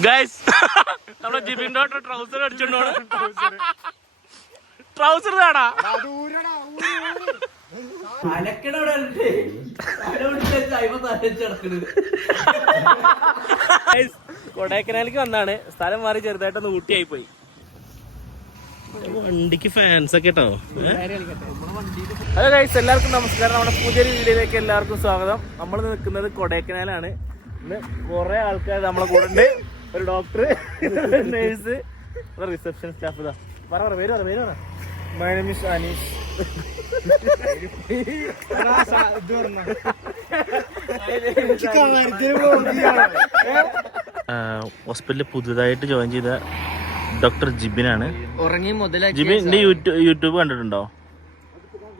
Guys നമ്മുടെ Jibin doctor trouser അടിച്ചോണ്ടോണ്. Trouser താടാ കൊടൈക്കനാലിക്ക് വന്നാണ്. സ്ഥലം മാറി ചെറുതായിട്ടൊന്ന് ഊട്ടിയായി പോയി. വണ്ടിക്ക് ഫാൻസ് ഒക്കെ കേട്ടോ. ഹലോ ഗൈസ്, എല്ലാവർക്കും നമസ്കാരം. നമ്മുടെ പുതിയൊരു വീഡിയോയിലേക്ക് എല്ലാവർക്കും സ്വാഗതം. നമ്മൾ നിൽക്കുന്നത് കൊടൈക്കനാലാണ്. ഇന്ന് കുറെ ആൾക്കാർ നമ്മളെ കൂടെ ഉണ്ട്. ഒരു ഡോക്ടർ, നേഴ്സ്, റിസപ്ഷൻ സ്റ്റാഫ്. ഇതാ പറ പേര് പറ പേര് പറ. My name is Anish. ഹോസ്പിറ്റലിൽ പുതുതായിട്ട് ജോയിൻ ചെയ്ത ഡോക്ടർ ജിബിനാണ്. ജിബിൻ യൂട്യൂബ് കണ്ടിട്ടുണ്ടോ?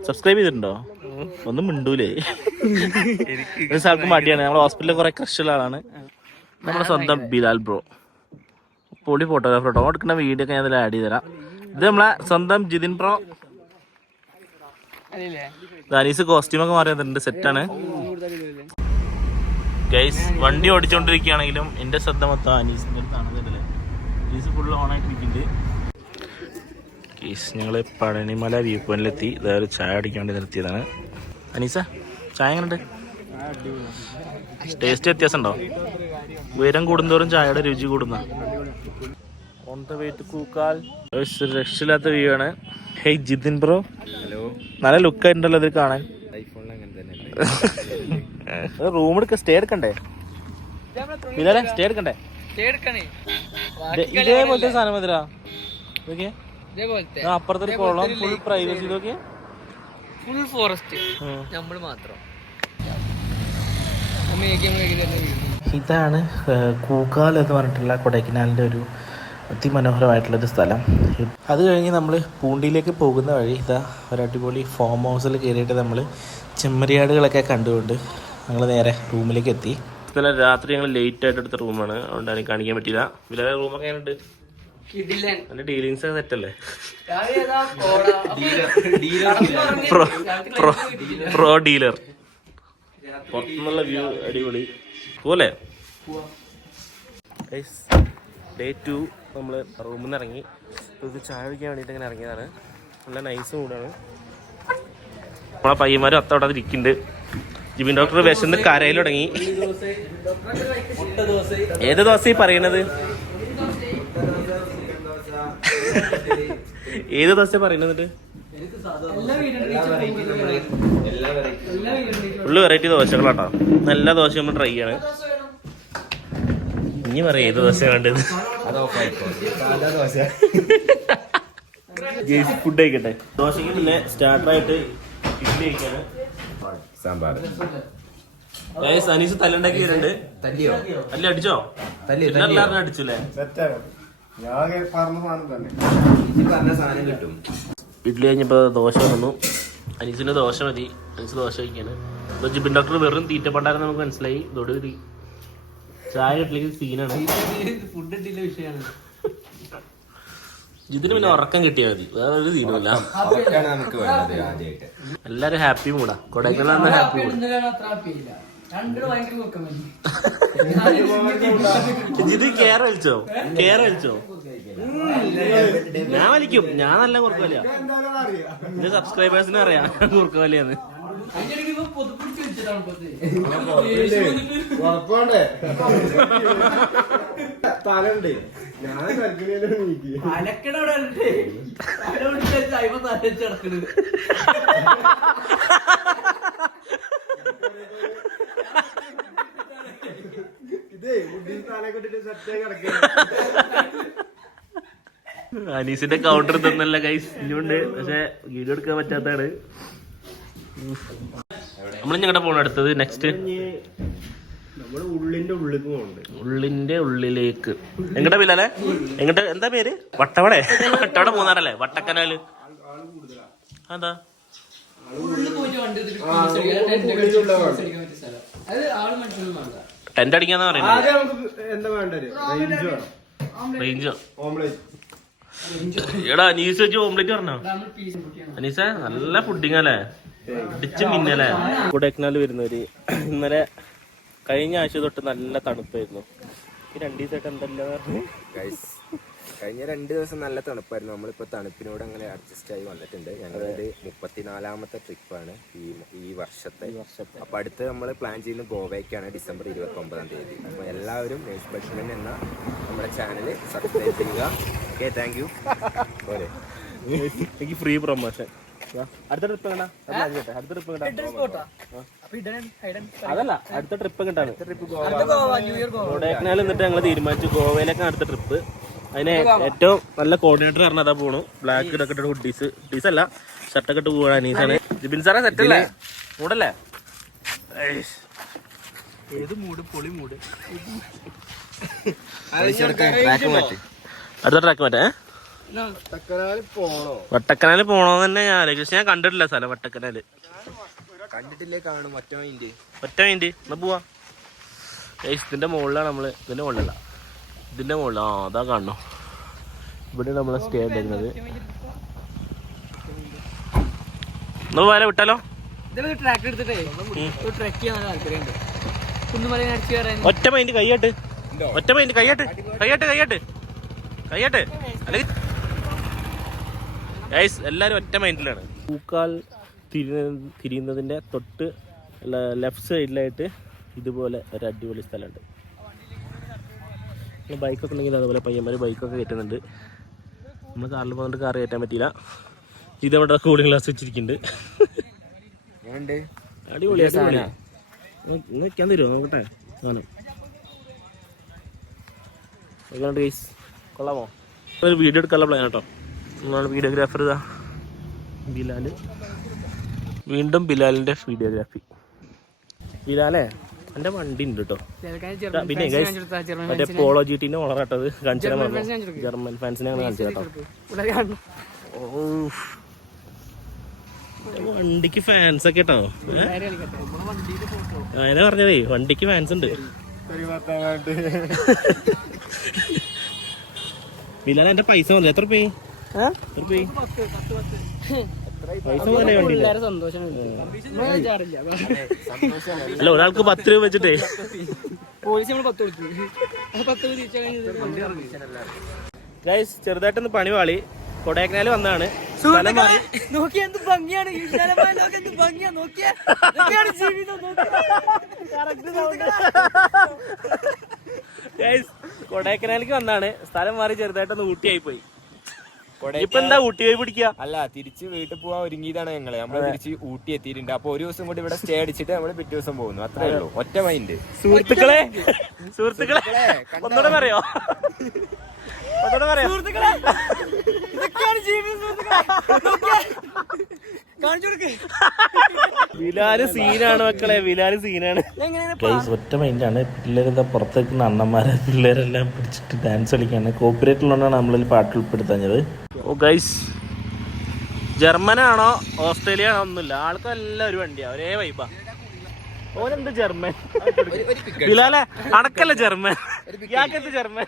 സബ്സ്ക്രൈബ് ചെയ്തിട്ടുണ്ടോ? ഒന്നും മിണ്ടൂലേ. ഒരു സ്ഥലത്ത് മടിയാണ്. നമ്മുടെ ഹോസ്പിറ്റലിൽ കുറെ ക്രഷുള്ള ആളാണ്. നമ്മുടെ സ്വന്തം ബിലാൽ ബ്രോ, പൊളി ഫോട്ടോഗ്രാഫർ. കേട്ടോ എടുക്കുന്ന വീഡിയോ ഒക്കെ ഞാൻ അതിൽ ആഡ് ചെയ്ത് തരാം. ഇത് നമ്മളെ സ്വന്തം ജിതിൻ ബ്രോ. അനീസ് കോസ്റ്റ്യൂമൊക്കെ മാറി വന്നിട്ടുണ്ട്. സെറ്റാണ് ഗൈസ്. വണ്ടി ഓടിച്ചോണ്ടിരിക്കുകയാണെങ്കിലും എന്റെ ശ്രദ്ധ മൊത്തം അനീസിന്റെ അടുത്താണ്. അനീസ് ഫുള്ള് ഓൺ ആയിട്ടിരിക്കുന്നുണ്ട്. ഗൈസ്, ഞങ്ങള് പഴനിമല വ്യൂ പോയിന്റിലെത്തി. ഇതൊരു ചായ അടിക്കാൻ വേണ്ടി നിർത്തിയതാണ്. അനീസ, ചായ എങ്ങനെയുണ്ട്? ടേസ്റ്റ് വ്യത്യാസം ഉണ്ടോ? ഉയരം കൂടുന്തോറും ചായയുടെ രുചി കൂടുന്ന ഓൺ ദ വേ ടു കൂക്കാൽ. രക്ഷയില്ലാത്ത വ്യൂ ആണ്. ഹേയ് ജിതിൻ ബ്രോ, നല്ല ലുക്ക് ആയിട്ടുണ്ടല്ലോ ഇത് കാണാൻ. റൂം എടുക്ക, സ്റ്റേ എടുക്കണ്ടേ? സ്റ്റേ എടുക്കണ്ടേ? ഇതേപോലത്തെ സാധനം മതിരാ. ഇതൊക്കെ അപ്പുറത്തൊരു കുളം, ഫുൾ പ്രൈവസി. ഇതൊക്കെ ഫുൾ ഫോറസ്റ്റ്, നമ്മൾ മാത്രം. ഇതാണ് കൂക്കാൽ എന്ന് പറഞ്ഞിട്ടുള്ള കൊടൈക്കനാലിൻ്റെ ഒരു അതിമനോഹരമായിട്ടുള്ളൊരു സ്ഥലം. അത് കഴിഞ്ഞ് നമ്മൾ പൂണ്ടിയിലേക്ക് പോകുന്ന വഴി ഇതാ ഒരു അടിപൊളി ഫാം ഹൗസിൽ കയറിയിട്ട് നമ്മൾ ചെമ്മരിയാടുകളൊക്കെ കണ്ടുകൊണ്ട് ഞങ്ങൾ നേരെ റൂമിലേക്ക് എത്തി. ഇന്നലെ രാത്രി ഞങ്ങൾ ലേറ്റ് ആയിട്ട് എടുത്ത റൂമാണ്, അതുകൊണ്ട് എനിക്ക് കാണിക്കാൻ പറ്റില്ല. വില റൂമൊക്കെ ഉണ്ട്. നല്ല ഡീലിങ്സ് ഒക്കെ സെറ്റല്ലേ? Pro dealer. പുറത്തുനിന്നുള്ള വ്യൂ അടിപൊളി പോലെ. ഡേ 2 നമ്മൾ റൂമിൽ നിന്ന് ഇറങ്ങി. ഇത് ചായ കുടിക്കാൻ വേണ്ടിയിട്ട് ഇങ്ങനെ ഇറങ്ങിയതാണ്. നല്ല നൈസ് മൂടാണ്. നമ്മളെ പയ്യന്മാരും അത്തോടെ ഇരിക്കുന്നുണ്ട്. ജിബിൻ ഡോക്ടർ വിശന്ന് കരയിൽ തുടങ്ങി. ഏത് ദോശ പറയണത്? ഏത് ദോശ പറയണത്? ഫുള്ള് വെറൈറ്റി ദോശകളാട്ടോ. നല്ല ദോശ നമ്മൾ ട്രൈ ചെയ്യാണ്. ഇനി പറയാം ഏത് ദോശ വേണ്ടത്. ഫുഡ് കഴിക്കട്ടെ. ദോശക്ക് പിന്നെ സ്റ്റാർട്ടറായിട്ട് ഇഡ്ഡലി കഴിക്കാണ്. അനീസ് തല്ലുണ്ടാക്കിയിട്ടുണ്ട്. തല്ലി അടിച്ചോ? എല്ലാവരും അടിച്ചല്ലേ? ഇഡ്ഡലി കഴിഞ്ഞപ്പോ ദോശ വന്നു. അനീസിന്റെ ദോശ മതി. അനീസ് ദോശ കഴിക്കാണ്. ഇപ്പൊ ജിബിൻ ഡോക്ടർ വെറും തീറ്റപ്പണ്ടായിരുന്നു നമുക്ക് മനസ്സിലായി. ഇതോടുകൂടി ചായ ഇഡ്ഡലിക്ക് സീനാണ്. ജിതിന് പിന്നെ ഉറക്കം കിട്ടിയാൽ മതി, വേറെ ഒരു തീരുമില്ല. എല്ലാരും ഹാപ്പി മൂടാ. കൊടൈക്കനാലിന് ഹാപ്പി മൂടാ. ജിത് കേര വലിച്ചോ? കേര വലിച്ചോ? ഞാൻ വലിക്കും. ഞാൻ നല്ല കുറുക്കവലിയ. എന്റെ സബ്സ്ക്രൈബേഴ്സിന് അറിയാം കുറുക്കവലിയാന്ന്. തലണ്ട് അനീസിന്റെ കൗണ്ടർ തന്നല്ല ഗൈസ്. ഇനിയുണ്ട്, പക്ഷെ വീഡിയോ എടുക്കാൻ പറ്റാത്തതാണ്. നമ്മളിങ്ങോട്ട് പോകണം അടുത്തത്. നെക്സ്റ്റ് ഉള്ളിന്റെ ഉള്ളിലേക്ക്. എങ്ങോട്ടാ പിള്ളേ? എങ്ങോട്ട്? എന്താ പേര്? വട്ടവട. വട്ടവട മൂന്നാറല്ലേ? വട്ടക്കനാല്. അതാ ടെന്റ് അടിക്കാന്നാ പറയുന്നത്. റേഞ്ചോ? എടാ അനീസ് വെച്ച് ഓംലെറ്റ് പറഞ്ഞോ? അനീസ നല്ല ഫുഡിങ് അല്ലേ? ഇടിച്ച് മിന്നല്ലേ? കൊടൈക്കനാൽ വരുന്നവര് ഇന്നലെ കഴിഞ്ഞ ആഴ്ച തൊട്ട് നല്ല തണുപ്പായിരുന്നു. 2 ദിവസമായിട്ട് എന്തല്ലോ ഗൈസ് കഴിഞ്ഞ 2 ദിവസം നല്ല തണുപ്പായിരുന്നു. നമ്മളിപ്പോൾ തണുപ്പിനോട് അങ്ങനെ അഡ്ജസ്റ്റ് ആയി വന്നിട്ടുണ്ട്. ഞങ്ങളുടെ 34ാമത്തെ ട്രിപ്പാണ് ഈ വർഷത്തെ. അപ്പോൾ അടുത്ത് നമ്മൾ പ്ലാൻ ചെയ്യുന്നത് ഗോവയ്ക്കാണ് ഡിസംബർ 29-ാം തീയതി. അപ്പോൾ എല്ലാവരും നേഴ്സ് ബഡ്മെൻ എന്ന നമ്മുടെ ചാനൽ സബ്സ്ക്രൈബ് ചെയ്യുക. Okay, thank you. പോലെ എനിക്ക് ഫ്രീ പ്രൊമോഷൻ. അടുത്ത ട്രിപ്പ് കണ്ടാ അടുത്ത ട്രിപ്പ് അതല്ല അടുത്ത ട്രിപ്പ് കിട്ടാണ്. കൊടൈക്കനാൽ എന്നിട്ട് ഞങ്ങൾ തീരുമാനിച്ചു ഗോവയിലേക്കാണ് അടുത്ത ട്രിപ്പ്. അതിന് ഏറ്റവും നല്ല കോർഡിനേറ്റർ പറഞ്ഞാൽ അതാ പോണു. ബ്ലാക്ക് ഇതൊക്കെ ഇട്ട് ഹുഡീസ് അല്ല ഷർട്ടൊക്കെ ഇട്ട് പോവാണ്. അനീസാണ്. ജിബിൻ സാറേ സെറ്റ് അല്ലേ? മൂടല്ലേ? ഏത് മൂഡ്? പൊളി മൂഡ്. അടുത്ത ട്രാക്ക് മാറ്റേ വട്ടക്കനാല് പോണോന്ന് തന്നെ ഞാൻ ആലോചിച്ചു. ഞാൻ കണ്ടിട്ടില്ല സ്ഥലം വട്ടക്കനാല്. കണ്ടിട്ടില്ലേ? കാണും. ഒറ്റ മൈൻഡ് എന്നാ പോവാ. ഇതിന്റെ മുകളിലാണ് നമ്മള്. ഇതിന്റെ മുകളിലല്ല, ഇതിന്റെ മുകളിൽ. അതാ കാണണോ? ഇവിടെ നമ്മളെ സ്റ്റേ ഉണ്ടായിരുന്നത്. എന്നാ പോയാലോ? വിട്ടാലോ? ട്രാക്ക് എടുത്തിട്ടേ ട്രക്ക് ചെയ്യാൻ താല്പര്യമുണ്ട്. കുന്നുമല അടിച്ചു കയറാൻ. ഒറ്റ മൈൻഡ് കയ്യാട്ട് അല്ലെങ്കിൽ ഗൈസ് എല്ലാരും ഒറ്റ മൈൻഡിലാണ്. പൂക്കാൽ തിരിയുന്നതിന്റെ തൊട്ട് ലെഫ്റ്റ് സൈഡിലായിട്ട് ഇതുപോലെ ഒരു അടിപൊളി സ്ഥലമുണ്ട്. ബൈക്കൊക്കെ ഉണ്ടെങ്കിൽ അതുപോലെ പയ്യന്മാർ ബൈക്കൊക്കെ കയറ്റുന്നുണ്ട്. നമ്മൾ കാറിൽ പോകുന്നുണ്ട്, കാർ കയറ്റാൻ പറ്റിയില്ല. ഇതവിടെ കൂളിംഗ് ഗ്ലാസ് വെച്ചിരിക്കുന്നുണ്ട്. അടിപൊളിയാ. വെക്കാൻ തരുമോ? നോക്കട്ടെ സാധനം. ഗൈസ് കൊള്ളാമോ? ഒരു വീഡിയോ എടുക്കാനുള്ള പ്ലാൻ കേട്ടോ. നമ്മളാണ് വീഡിയോഗ്രാഫർ ഇതാ ബിലാൽ. വീണ്ടും ബിലാലിൻ്റെ വീഡിയോഗ്രാഫി. ബിലാലേ എൻ്റെ വണ്ടി ഉണ്ട് കേട്ടോ. പിന്നെ മറ്റേ പോളോ GT-ന്റെ വളരാട്ടത് കാണിച്ചു തരാൻ പറഞ്ഞു. ജർമ്മൻ ഫാൻസിനെ കാണിച്ചു കേട്ടോ. വണ്ടിക്ക് ഫാൻസ് ഒക്കെ കേട്ടോ. അങ്ങനെ പറഞ്ഞതേ വണ്ടിക്ക് ഫാൻസ് ഉണ്ട്. ബിലാൽ എന്റെ പൈസ വന്നു. എത്ര രൂപ? പൈസ അല്ല, ഒരാൾക്ക് 10 രൂപ വെച്ചിട്ടേ. ഗൈസ് ചെറുതായിട്ടൊന്ന് പണി പാളി. കൊടൈക്കനാൽ വന്നാണ്. നോക്കിയാ എന്ത് ഭംഗിയാണ് ഈ വിശാലമായ ലോകം. എന്ത് ഭംഗിയാ നോക്കിയാ. ജീവിതം കൊടൈക്കനാലിക്ക് വന്നാണ്. സ്ഥലം മാറി ചെറുതായിട്ടൊന്ന് ഊട്ടിയായി പോയി. ഇപ്പൊ എന്താ ഊട്ടി പോയി പിടിക്കുക? അല്ല, തിരിച്ച് വീട്ടിൽ പോവാൻ ഒരുങ്ങിയതാണ് ഞങ്ങള്. നമ്മള് തിരിച്ച് ഊട്ടി എത്തിയിട്ടുണ്ട്. അപ്പൊ ഒരു ദിവസം കൂടി ഇവിടെ സ്റ്റേ അടിച്ചിട്ട് നമ്മള് പിറ്റേ ദിവസം പോകുന്നു. അത്രേ ഉള്ളൂ. ഒറ്റ മൈൻഡ്. സുഹൃത്തുക്കളെ ഒന്നുകൂടെ പറയോ? വിലാല് സീനാണ് മക്കളെ, വിലാല് സീനാണ്. ഒറ്റ മൈൻഡാണ്. പിള്ളേരെന്താ പുറത്തേക്കുന്ന അണ്ണന്മാരെ പിള്ളേരെല്ലാം പിടിച്ചിട്ട് ഡാൻസ് കളിക്കാണ്. കോപ്പറേറ്റിലുകൊണ്ടാണ് നമ്മളിൽ പാട്ട് ഉൾപ്പെടുത്തത്. ഓ ഗൈസ്, ജർമ്മനാണോ ഓസ്ട്രേലിയ ആണോ ഒന്നുമില്ല, ആൾക്കെല്ലാം ഒരു വണ്ടിയാ, ഒരേ വൈബാ. ഓനെന്ത് ജർമ്മൻ? ബിലാലെ അടക്കല്ല ജർമ്മൻ, ഇയാൾക്കെന്ത് ജർമ്മൻ?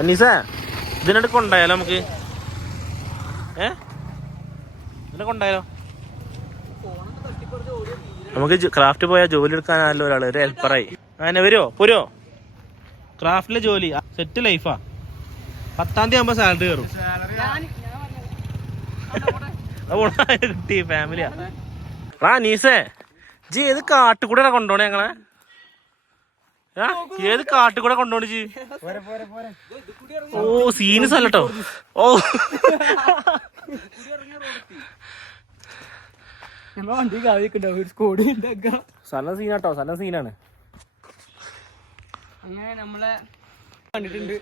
അനീസ ഇതിനോട് കൊണ്ടായാലോ നമുക്ക്? ഇതിനെ കൊണ്ടായാലോ? നമുക്ക് ക്രാഫ്റ്റ് പോയാൽ ജോലി എടുക്കാനല്ലോ ഒരാള്, ഒരു ഹെൽപ്പറായി. അങ്ങനെ പോരോ? ക്രാഫ്റ്റിലെ ജോലി സെറ്റ് ലൈഫാ. 10ാം തീയതി ആകുമ്പോ സാലറി കയറും. കിട്ടി ഫാമിലിയാ. നീസേ ജി ഏത് കാട്ടുകൂടെ കൊണ്ടോണേ ഞങ്ങളെ? ഏത് കാട്ടുകൂടെ കൊണ്ടോണി ജി? ഓ സീനസ് അല്ലട്ടോ. ഓ സ്ഥലം സീനാട്ടോ, സ്ഥലം സീനാണ്. അങ്ങനെ നമ്മളെ കണ്ടിട്ടുണ്ട്.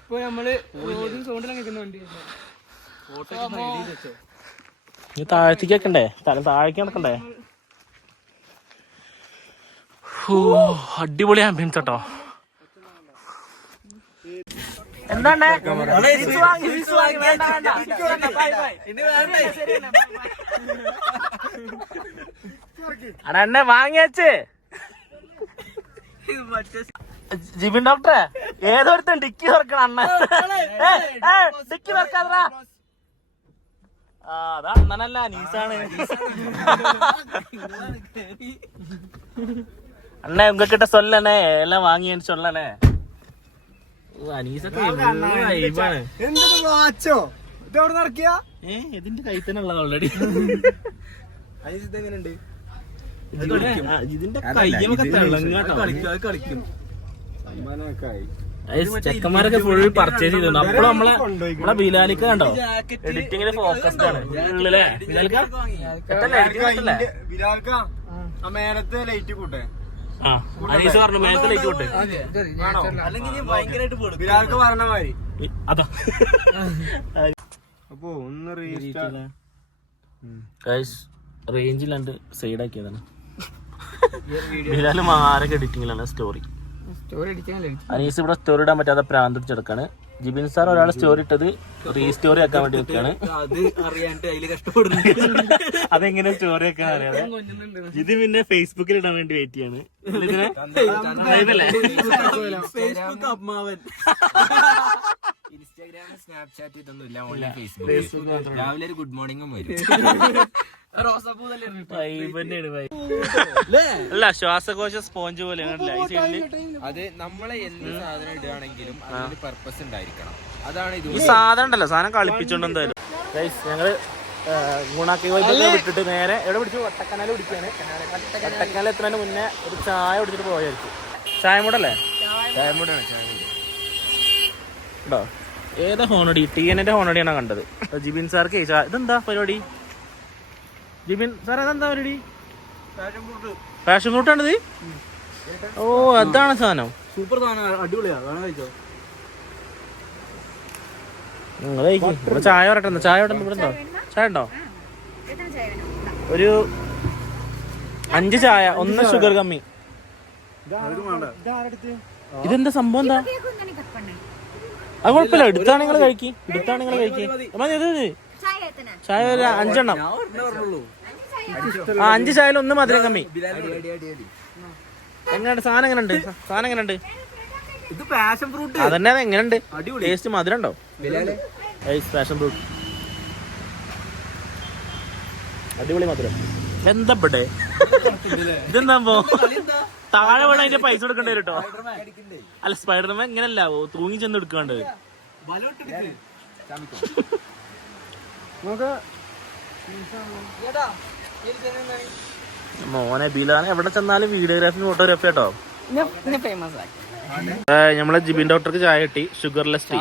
ഇപ്പൊ നമ്മള് സൗണ്ടിലാണ് നിൽക്കുന്ന വണ്ടി. താഴത്തേക്ക് വെക്കണ്ടേ? താഴേക്ക് നടക്കണ്ടേ? ഓ അടിപൊളി ആംബിയൻസ് കേട്ടോ. എന്താണ് അടന്നെ വാങ്ങിയച്ച് ജിബിൻ ഡോക്ടറെ ഏതോരുത്തൻ ഡിക്കി തുറക്കണം അണ്ണൻ. ഡിക്കി തുറക്കാതാ. അതാ അണ്ണനല്ല, അനീസാണ്. அண்ணா உங்ககிட்ட சொல்லனே எல்லாம் வாங்கின்னு சொல்லனே അനീസൊക്കെ എന്തൊരു വാച്ചോ ഇതെവിടെ നടക്കിയ ഇതിന്റെ കൈ തന്നെ ഉള്ളത് ഓൾറെഡി അനീസ് ഇത് എങ്ങനെയുണ്ട് ഇതിന്റെ കയ്യൊക്കെ തിളങ്ങാട്ടോ കളിക്കും സമ്മാനമൊക്കെ ആയി ചെക്കന്മാരൊക്കെ ഫുൾ പർച്ചേസ് ചെയ്തിട്ടുണ്ട് അപ്പോൾ നമ്മളെ ബിലാലിക്ക കണ്ടോ എഡിറ്റിങ്ങില് ഫോക്കസ്ഡ് ആണ് ഉള്ളിലെ ബിലാൽക്ക ആ മേലത്തെ ലൈറ്റ് കൂട്ടെ അനീസ് പറഞ്ഞു മേലത്തെ ലൈറ്റ് കൂട്ടെ ബിലാൽക്ക് പറഞ്ഞ മാതിരി അതാ അപ്പൊ ഒന്ന് റേഞ്ചിലാണ്ട് സൈഡ് ആക്കിയതാണ് ബിലാല് മാരൊക്കെ എഡിറ്റിങ്ങിലാണ് സ്റ്റോറി അനീസ് ഇവിടെ സ്റ്റോറി ഇടാൻ പറ്റാതെ പ്രാന്ത് പിടിച്ചെടുക്കാണ് ജിബിൻ സാർ ഒരാൾ സ്റ്റോറി ഇട്ടത് റീസ്റ്റോറി ആക്കാൻ വേണ്ടി വെക്കാണ് അതെങ്ങനെ സ്റ്റോറി ആക്കാൻ അറിയാതെ ഇത് പിന്നെ ഫേസ്ബുക്കിൽ ഇടാൻ വേണ്ടി വെയിറ്റ് ചെയ്യാണ് ഇൻസ്റ്റാഗ്രാം സ്നാപ്ചാറ്റ് ഇതൊന്നും ഇല്ല, ഓൺലി ഫേസ്ബുക്ക്. രാവിലെ ഒരു ഗുഡ് മോർണിംഗും വരും. അല്ല ശ്വാസകോശ സ്പോഞ്ച് പോലെ അത് നമ്മളെ എന്ത് സാധനം ഇടുകയാണെങ്കിലും അതിന് പർപ്പസ് ഉണ്ടായിരിക്കണം. അതാണ് ഇത്. ഈ സാധനം ഉണ്ടല്ലോ, സാധനം കളിപ്പിച്ചോണ്ട് എന്തായാലും ഞങ്ങള് ഗുണാക്കി വിട്ടിട്ട് നേരെ എവിടെ പിടിച്ചു വട്ടക്കനാല് പിടിക്കാണ്. വട്ടക്കനാല് എത്തുന്നതിന് മുന്നേ ഒരു ചായ കുടിച്ചിട്ട് പോയായിരിക്കും. ചായ മൂടല്ലേ? ചായ മൂടാണ്. ഉണ്ടോ? ഏതാ ഹോണടി? TNന്റെ ഹോണടിയാണ് കണ്ടത്. ജിബിൻ സാർക്ക് ഇതെന്താ പരിപാടി? ജിബിൻ സാർ അതെന്താ പരിപാടി? പാഷൻ ഫ്രൂട്ടാണിത്? ഓ അതാണ് സാധനം. സൂപ്പർ സാധനം, അടിപൊളിയാ. വേണം കഴിച്ചോ? നിങ്ങൾ കഴിക്കും. ഇവിടെ ചായ വരട്ടെ. ചായ ഇവിടെ ഉണ്ടോ? ചായ ഉണ്ടോ? ഒരു 5 ചായ, 1 ഷുഗർ കമ്മി. ഇതെന്താ സംഭവം? എന്താ അത് കുഴപ്പമില്ല, എടുത്താണ് നിങ്ങൾ കഴിക്കി. ചായ ഒരു 5 എണ്ണം. 5 ചായയിൽ 1 മധുരം കമ്മി. എങ്ങനെയുണ്ട് സാധനം? എങ്ങനെയുണ്ട്? ഇത് പാഷൻ ഫ്രൂട്ട്. അതന്നെ, അത് എങ്ങനെയുണ്ട്? ടേസ്റ്റ് മധുരം ഉണ്ടോ? പാഷൻ ഫ്രൂട്ട് അടിപൊളി മധുരം. എന്താ ഇവിടെ ഇതെന്താ താഴെ വേണം അതിന്റെ പൈസ കൊടുക്കേണ്ടി വരും കേട്ടോ. അല്ല സ്പൈഡർമാൻ ഇങ്ങനല്ല, തൂങ്ങി ചെന്ന് എടുക്കേണ്ടത്. മോനെ ബിലാനെ എവിടെ ചെന്നാലും വീഡിയോഗ്രാഫി ഫോട്ടോഗ്രാഫി കേട്ടോ. നമ്മളെ ജിബിൻ ഡോക്ടർക്ക് ചായ കിട്ടി, ഷുഗർലെസ് ടീ.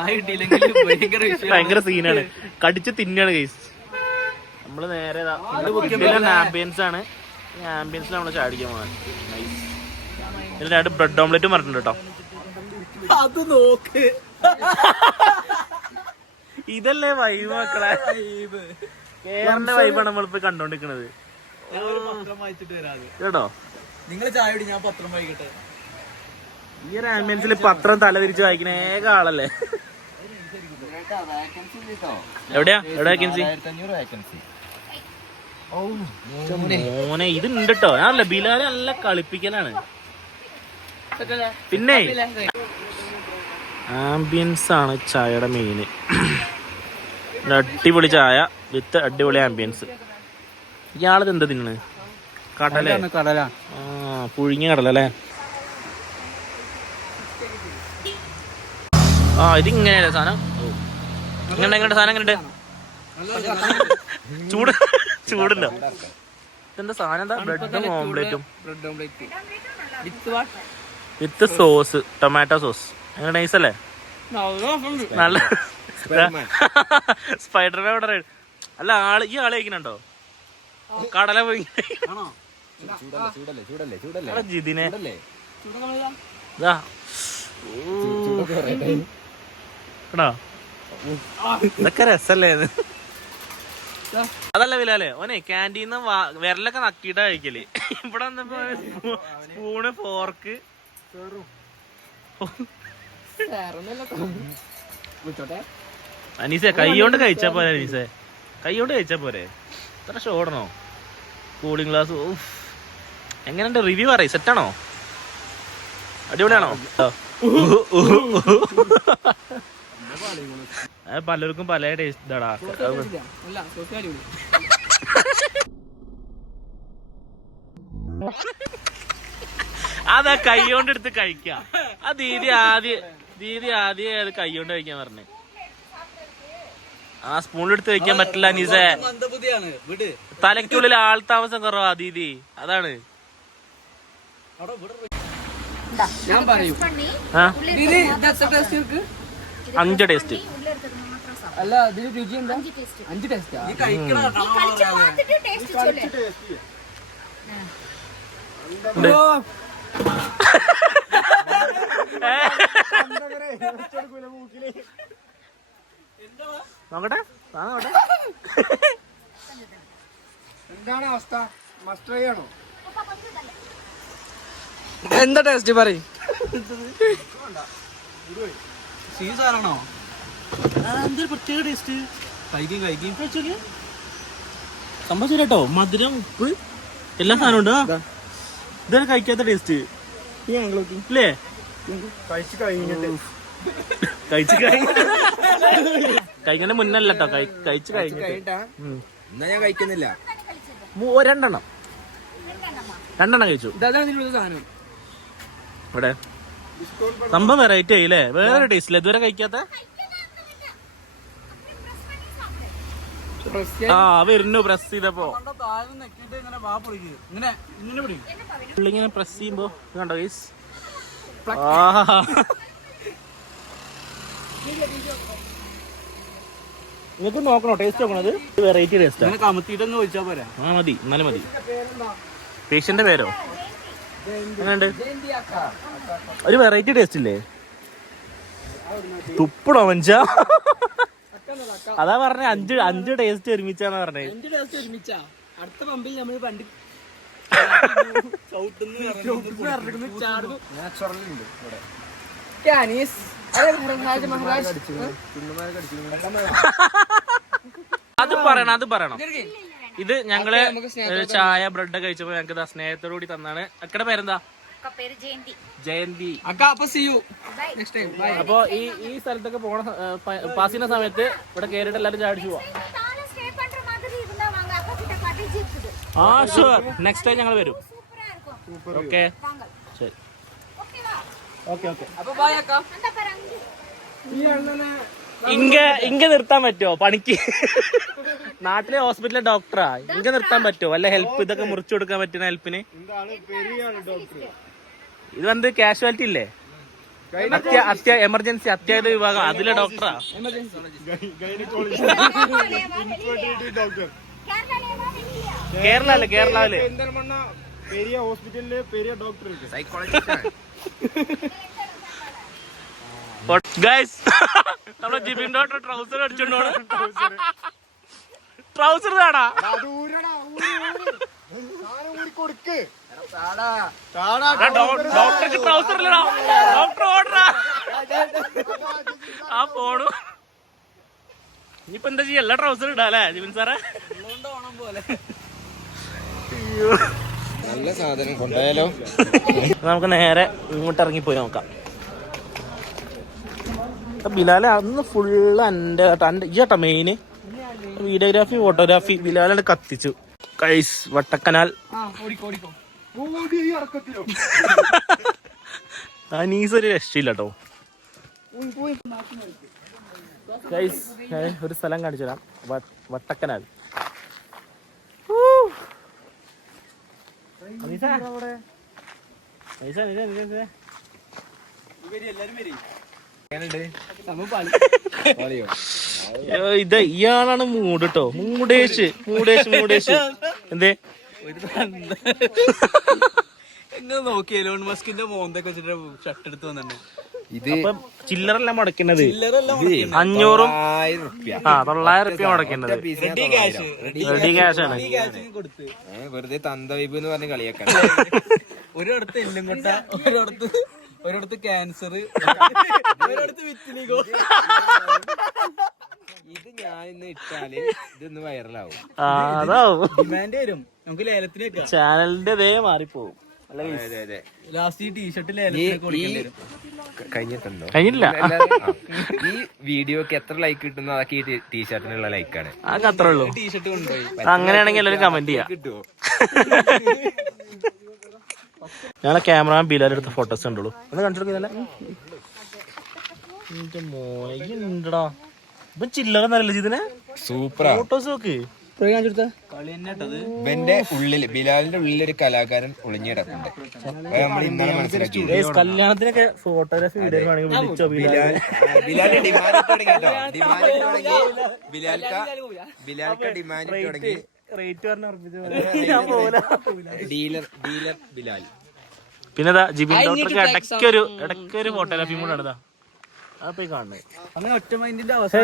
ഭയങ്കര സീനാണ്, കടിച്ച് തിന്നാണ് ഗൈസ്. നമ്മള് നേരെ ആംബിയൻസ് ആണ്. ഈ ആംബിയൻസിൽ നമ്മള് ചായ അടിക്കാൻ പോകാൻ. ഇതിന് 2 ബ്രെഡ് ഓംലെറ്റും പറഞ്ഞിട്ടുണ്ട് കേട്ടോ. അത് നോക്ക്, ഇതല്ലേ വൈബ് മക്കളെ. കേരളന്റെ വൈബാണ് നമ്മളിപ്പോ കണ്ടോണ്ടിരിക്കണത് കേട്ടോ. നിങ്ങൾ ചായ കുടി, ഞാൻ പത്രം വായിക്കട്ടെ. ഈ ഒരു ആംബിയൻസിൽ പത്രം തല തിരിച്ച് വായിക്കുന്ന ഏക ആളല്ലേ. എവിടെയാ വേക്കൻസി? മോനെ ഇത് ഉണ്ട് കേട്ടോ. ഞാനല്ല ബിലാല് നല്ല കളിപ്പിക്കലാണ്. പിന്നെ ആംബിയൻസ് ആണ് ചായയുടെ മെയിന്. അടിപൊളി ചായ വിത്ത് അടിപൊളി ആംബിയൻസ്. ഇയാളത് എന്താ തിന്നണ്? കടല. ആ പുഴുങ്ങിയ കടല അല്ലേ? ആ ഇതിങ്ങനെയല്ലേ സാധനം? എങ്ങനെയുണ്ട് സാധനം? എങ്ങനെയുണ്ട്? ചൂടുണ്ടോ? ഇതെന്താ സാധനം? എന്താ? ബ്രെഡും ഓംലെറ്റും വിത്ത് സോസ്, ടൊമാറ്റോ സോസ്. എങ്ങനെ നൈസ് അല്ലേ? നല്ല സ്പൈഡർമാൻ ഇവിടെ. അല്ല ഈ ആള് കഴിക്കുന്നുണ്ടോ? കടല പോയി ജിതിനെ ഇതൊക്കെ രസല്ലേ? അതല്ല ബിലാലെ, ഓനെ ക്യാൻറ്റീന്ന് വിരലൊക്കെ നക്കിയിട്ടാ കഴിക്കല്. ഇവിടെ വന്നപ്പോ സ്പൂണ്, ഫോർക്ക്. അനീസെ കൈകൊണ്ട് കഴിച്ചാ പോരെ? അനീസെ കൈകൊണ്ട് കഴിച്ചാ പോരെ? ഇത്ര ഷോടണോ? Cooling glass. എങ്ങനെയുണ്ട്? റിവ്യൂ പറയും. സെറ്റാണോ? അടിപൊളിയാണോ? പലർക്കും പല ടേസ്റ്റ് ഇതാടാ. അതാ കൈ കൊണ്ട് എടുത്ത് കഴിക്കാം. ആ ദീദി ആദ്യം അത് കൈ കൊണ്ട് കഴിക്കാൻ പറഞ്ഞു. ആ സ്പൂണിലെടുത്ത് കഴിക്കാൻ പറ്റില്ല അനീസേ. മന്ദബുദ്ധിയാണ് വിട്. തലയ്ക്കുള്ളിൽ ആൾ താമസം കുറവാ ദീദി, അതാണ്. ഞാൻ പറയും ആ 5 ടേസ്റ്റ്. അല്ല ഇതിന് രുചി എന്താ? 5 ടേസ്റ്റാ? നീ കഴിക്കണ നോക്കട്ടെ എന്താണ് അവസ്ഥ? മസ്റ്റ് ട്രൈ ആണോ? എന്താ ടേസ്റ്റ് പറയും? സീസാണോ? എന്തൊരു പ്രത്യേക ടേസ്റ്റ്. കഴിക്കും സംഭവം ശരി കേട്ടോ. മധുരം, ഉപ്പ്, എല്ലാ സാധനവും ഉണ്ട്. ഇതാണ് കഴിക്കാത്ത ടേസ്റ്റ് ഇല്ലേ? കഴിച്ചു കഴിഞ്ഞിട്ട് കഴിക്കുന്നതിന് മുന്നല്ല കേട്ടോ, കഴിച്ചു കഴിഞ്ഞിട്ട്. എന്നാ ഞാൻ കഴിക്കുന്നില്ല. 2 കഴിച്ചു. ഇതാണ് ഇതിലുള്ള സാധനം. ഇവിടെ സംഭവം വെറൈറ്റി ആയില്ലേ? വേറെ ടേസ്റ്റ് ഇതുവരെ കഴിക്കാത്ത. ആ വരുന്നു പ്രസ് ചെയ്തപ്പോ. ഇങ്ങനെ പ്രസ് ചെയ്യുമ്പോ കണ്ടോ ഗൈസ്? നിങ്ങൾക്ക് നോക്കണോ ടേസ്റ്റ് നോക്കണത്? വെറൈറ്റി ടേസ്റ്റ് കമത്തിട്ടൊന്ന് ചോദിച്ചാ പോരാ. ആ മതി, എന്നാലും മതി. പേഷ്യന്റെ പേരോ എങ്ങനെയുണ്ട്? ഒരു വെറൈറ്റി ടേസ്റ്റ് ഇല്ലേ? തുപ്പടോ മനുഷ്യ. അതാ പറഞ്ഞ 5 ടേസ്റ്റ് ഒരുമിച്ചാന്ന് പറഞ്ഞേ. 5 ടേസ്റ്റ് ഒരുമിച്ചാ. അടുത്ത പമ്പിൽ നമ്മൾ പണ്ട് അത് പറയണം. ഇത് ഞങ്ങള് ചായ ബ്രെഡ് കഴിച്ചപ്പോ ഞങ്ങക്ക് സ്നേഹത്തോടു കൂടി തന്നാണ്. അക്കടെ പേരെന്താ? ജയന്തി. അപ്പൊ ഈ സ്ഥലത്തൊക്കെ പോണ പാസ് ചെയ്യുന്ന സമയത്ത് ഇവിടെ കേറിയിട്ട് എല്ലാരും ചാടിച്ചു പോവാം. ആ ഷുവർ, നെക്സ്റ്റ് ടൈം ഞങ്ങൾ വരും. ഓക്കെ ശരി. ഇങ്ങ നിർത്താൻ പറ്റുമോ പണിക്ക്? നാട്ടിലെ ഹോസ്പിറ്റലിലെ ഡോക്ടറാ. ഇങ്ങ നിർത്താൻ പറ്റുമോ? വല്ല ഹെൽപ്പ് ഇതൊക്കെ മുറിച്ചു കൊടുക്കാൻ പറ്റുന്ന ഹെൽപ്പിന്? ഇത് വന്ന് കാഷ്വാലിറ്റി ഇല്ലേ? എമർജൻസി അത്യാഹിത വിഭാഗം, അതിലെ ഡോക്ടറാ. കേരളയില് പെരിയ ഹോസ്പിറ്റലിലെ പെരിയ ഡോക്ടർ ഗൈസ്, നമ്മുടെ ജിബിൻ ഡോക്ടർ ട്രൗസർ അടിച്ചോണ്ടോ? ട്രൗസർ താടാ. ഡോക്ടർക്ക് ട്രൗസർ ഇല്ലടാ. ഡോക്ടർ ഓർഡറാ. ആ പോണു. ഇനിയിപ്പോ എന്താ ചെയ്യാ? എല്ലാ ട്രൗസർ ഇടാല്ലേ ജിബിൻ സാറേ? നല്ല സാധനം കൊണ്ടുപോയാലോ. നമുക്ക് നേരെ ഇങ്ങോട്ട് ഇറങ്ങിപ്പോയി നോക്കാം. ബിലാലെ അന്ന് ഫുള്ള് എൻ്റെ ചേട്ടാ മെയിന് വീഡിയോഗ്രാഫി ഫോട്ടോഗ്രാഫി. ബിലാലെ കത്തിച്ചു കൈസ്. വട്ടക്കനാൽ അനീസൊരു രക്ഷയില്ല കേട്ടോ ഗൈസ്. ഞാൻ ഒരു സ്ഥലം കാണിച്ചു തരാം. വട്ടക്കനാൽ. ഇത് ഇയാളാണ് മൂഡ് കേട്ടോ. മൂടേഷ് എന്തേ എങ്ങനെ നോക്കി എലോൺ മസ്കിന്റെ മോന്തൊക്കെ വെച്ചിട്ട് ഷർട്ട് എടുത്ത് വന്നിട്ടുണ്ട്. ഇത് ചില്ലറല്ല മുടക്കുന്നത്. 500 900 മുടക്കുന്നത്. റെഡി ക്യാഷ് ആണ്. വെറുതെ തന്ത വൈബ് എന്ന് പറഞ്ഞ് കളിയാക്കാൻ. ഒരിടത്ത് എല്ലും കൊട്ട, ഒരിടത്ത് ക്യാൻസർ, ഒരിടത്ത് വിറ്റിനികോ. ഇത് ഞാൻ ഇന്ന് ഇട്ടാല് ഇതൊന്ന് വൈറലാവും. അതാവും. ഡിമാൻഡ് വരും. നമുക്ക് ലേലത്തിന് വെക്കാം. ചാനലിന്റെ ദേ മാറിപ്പോവും. ലാസ്റ്റ് ഈ ടീഷർട്ട് ലേലത്തിന് കൊടുക്കേണ്ടി വരും. കഴിഞ്ഞിട്ടുണ്ടോ? കഴിഞ്ഞില്ല. ഈ വീഡിയോക്ക് എത്ര ലൈക്ക് കിട്ടുന്നോ അതൊക്കെ ഈ ടീഷർട്ടിനുള്ള ലൈക്കാണ്. അതൊക്കെ അത്രേ ഉള്ളൂ. ടീഷർട്ട് കൊണ്ടുപോയി അങ്ങനെയാണെങ്കിൽ എല്ലാവരും കമന്റ് ചെയ്യാം. കിട്ടുമോ? ഞങ്ങളെ ക്യാമറമാൻ ബിലാൽ എടുത്ത ഫോട്ടോസ് കണ്ടോളൂ. ഒന്ന് കണ്ടിട്ടുണ്ടല്ല മോയണ്ടാ ഇപ്പൊ ചില്ലറ നല്ല ഇതിനെ സൂപ്പറാ. ഫോട്ടോസ് നോക്ക്. ഇവന്റെ ഉള്ളില്, ബിലാലിന്റെ ഉള്ളിലൊരു കലാകാരൻ ഒളിഞ്ഞിടക്കുന്നുണ്ട്. നമ്മൾ ഇന്നാണ് മനസ്സിലാക്കിയത്. കല്യാണത്തിനൊക്കെ ഫോട്ടോഗ്രാഫി വീഡിയോ ആണെങ്കിൽ വിളിച്ചോ ബിലാൽ. ബിലാലിന്റെ ഡിമാൻഡ് തുടങ്ങി കേട്ടോ. ഡിമാൻഡ് തുടങ്ങി. ബിലാൽക്ക ഡിമാൻഡ് തുടങ്ങി. Rate dealer Bilal. പിന്നെ ജിബിൻ ഡോക്ടർക്ക് ഇടയ്ക്കൊരു ഫോട്ടോഗ്രാഫി കൂടെ ആണ്. അപ്പൊ കാണുന്നത് അങ്ങനെ ഒറ്റ മൈൻഡിന്റെ അവസ്ഥ.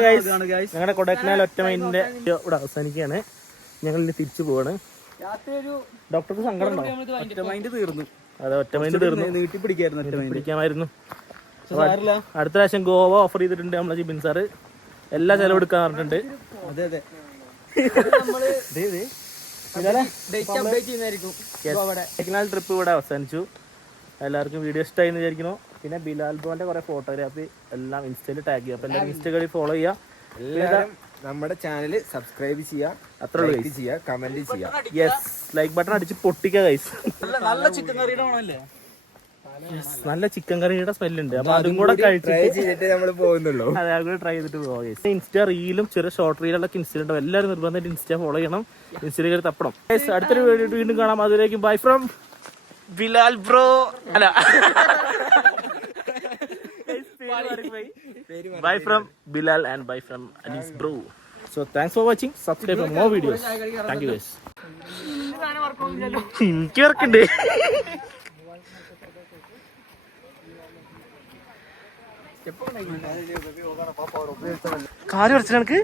ഞങ്ങളുടെ കൊടൈക്കനാൽ ഒറ്റ മൈൻഡിന്റെ ഇവിടെ അവസാനിക്കുകയാണ്. ഞങ്ങൾ ഇനി തിരിച്ചു പോവാണ്. ഡോക്ടർക്ക് സങ്കടം ഉണ്ടോ? ഒറ്റ മൈൻഡ് തീർന്നു. അതെ, ഒറ്റ മൈൻഡ് തീർന്നു. നീട്ടി പിടിക്കാമായിരുന്നു. അടുത്ത പ്രാവശ്യം ഗോവ ഓഫർ ചെയ്തിട്ടുണ്ട് നമ്മളെ ജിബിൻ സാറ്. എല്ലാ ചെലവ് എടുക്കാൻ പറഞ്ഞിട്ടുണ്ട്. അതെ അതെ കൊടൈക്കനാൽ ട്രിപ്പ് ഇവിടെ അവസാനിച്ചു. എല്ലാവർക്കും വീഡിയോ ഇഷ്ടമായി എന്ന് വിചാരിക്കുന്നു. പിന്നെ ബിലാൽ ബ്രോന്റെ കുറെ ഫോട്ടോഗ്രാഫി എല്ലാം ഇൻസ്റ്റയിൽ ടാഗ് ചെയ്യുക. അപ്പൊ എല്ലാവരും ഇൻസ്റ്റഗ്രാമിൽ ഫോളോ ചെയ്യുക. എല്ലാവരും നമ്മുടെ ചാനൽ സബ്സ്ക്രൈബ് ചെയ്യുക, ലൈക്ക് ചെയ്യുക, കമന്റ് ചെയ്യുക. യെസ്, ലൈക്ക് ബട്ടൺ അടിച്ച് പൊട്ടിക്കുക ഗൈസ്. നല്ല ചിക്കൻ കറിയുടെ ആണല്ലേ. നല്ല ചിക്കൻ കറിയുടെ സ്മെല്ലുണ്ട്. അപ്പൊ അതും കൂടെ ട്രൈ ചെയ്തിട്ട് നമ്മൾ പോകുന്നുള്ളൂ. അതെ, അതുകൂടെ ട്രൈ ചെയ്തിട്ട് പോകാം ഗൈസ്. ഇൻസ്റ്റ റീലും ചെറിയ ഷോർട്ട് റീലൊക്കെ ഇൻസ്റ്റയിലുണ്ടാവും. എല്ലാവരും നിർബന്ധമായിട്ട് ഇൻസ്റ്റ ഫോളോ ചെയ്യണം. ഇൻസ്റ്റയിൽ കയറി തപ്പണം. അടുത്തൊരു വീഡിയോ വീണ്ടും കാണാം. അതിലേക്ക് ബൈ ഫ്രം ബിലാൽ ബ്രോ. അല്ല, bye from Bilal and bye from Anis bro. So thanks for watching. Subscribe for more videos. Thank you guys. എനിക്ക് വർക്കുണ്ട്. കാര്യം വരച്ച കണക്ക്